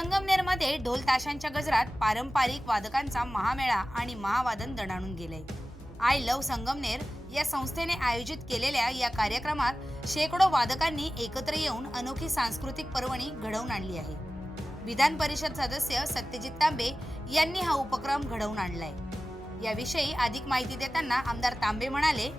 संगमनेरमध्ये ढोल ताशांच्या गजरात पारंपरिक वादकांचा महामेळा आणि महावादन दणाणून गेलंय. आय लव संगमनेर या संस्थेने आयोजित केलेल्या या कार्यक्रमात शेकडो वादकांनी एकत्र येऊन अनोखी सांस्कृतिक पर्वणी घडवून आणली आहे. विधान परिषद सदस्य सत्यजित तांबे यांनी हा उपक्रम घडवून आणलाय. याविषयी अधिक माहिती देताना आमदार तांबे म्हणाले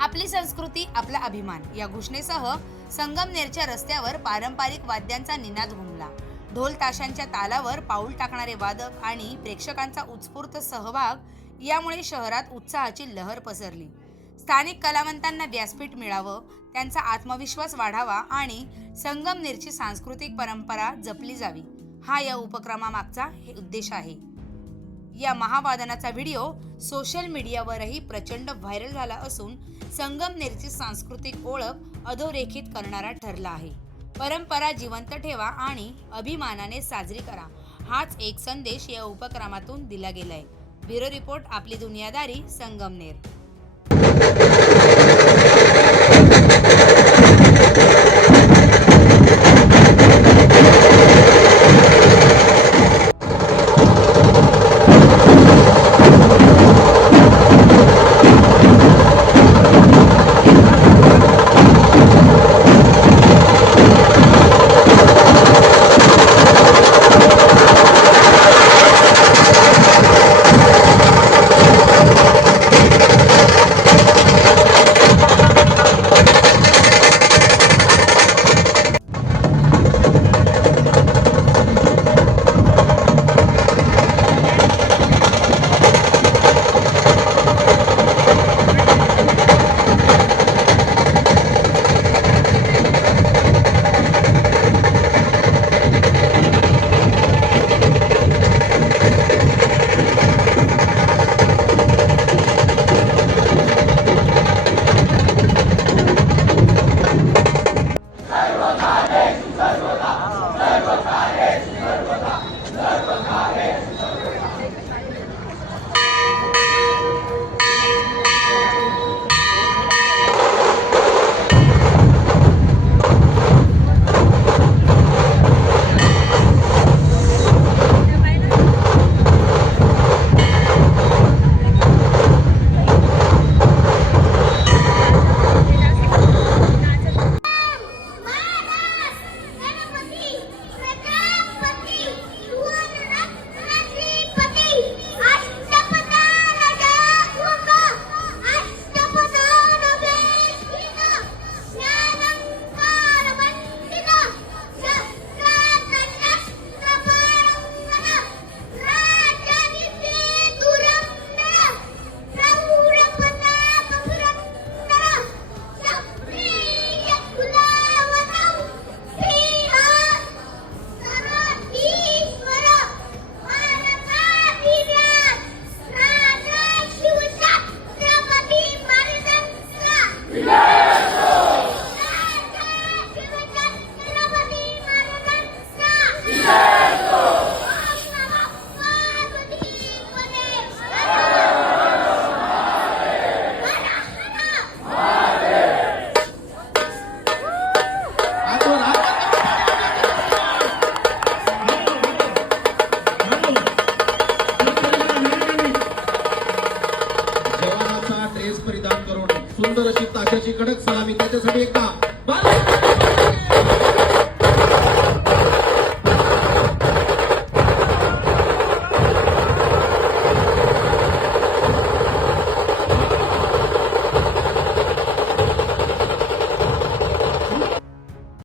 आपली संस्कृती आपला अभिमान या घोषणेसह संगमनेरच्या रस्त्यावर पारंपरिक वाद्यांचा निनाद घुमला. ढोल ताशांच्या तालावर पाऊल टाकणारे वादक आणि प्रेक्षकांचा उत्स्फूर्त सहभाग यामुळे शहरात उत्साहाची लहर पसरली. स्थानिक कलावंतांना व्यासपीठ मिळावं त्यांचा आत्मविश्वास वाढावा आणि संगमनेरची सांस्कृतिक परंपरा जपली जावी. हा या उपक्रमामागचा हे उद्देश आहे. या महावादनाचा व्हिडिओ सोशल मीडियावरही प्रचंड व्हायरल झाला असून संगमनेरची सांस्कृतिक ओळख अधोरेखित करणारा ठरला आहे. परंपरा जिवंत ठेवा आणि अभिमानाने साजरी करा. हाच एक संदेश या उपक्रमातून दिला गेलाय. ब्युरो रिपोर्ट आपली दुनियादारी संगमनेर. जवानाचा अशी कडक सलामी त्याच्यासाठी एकदा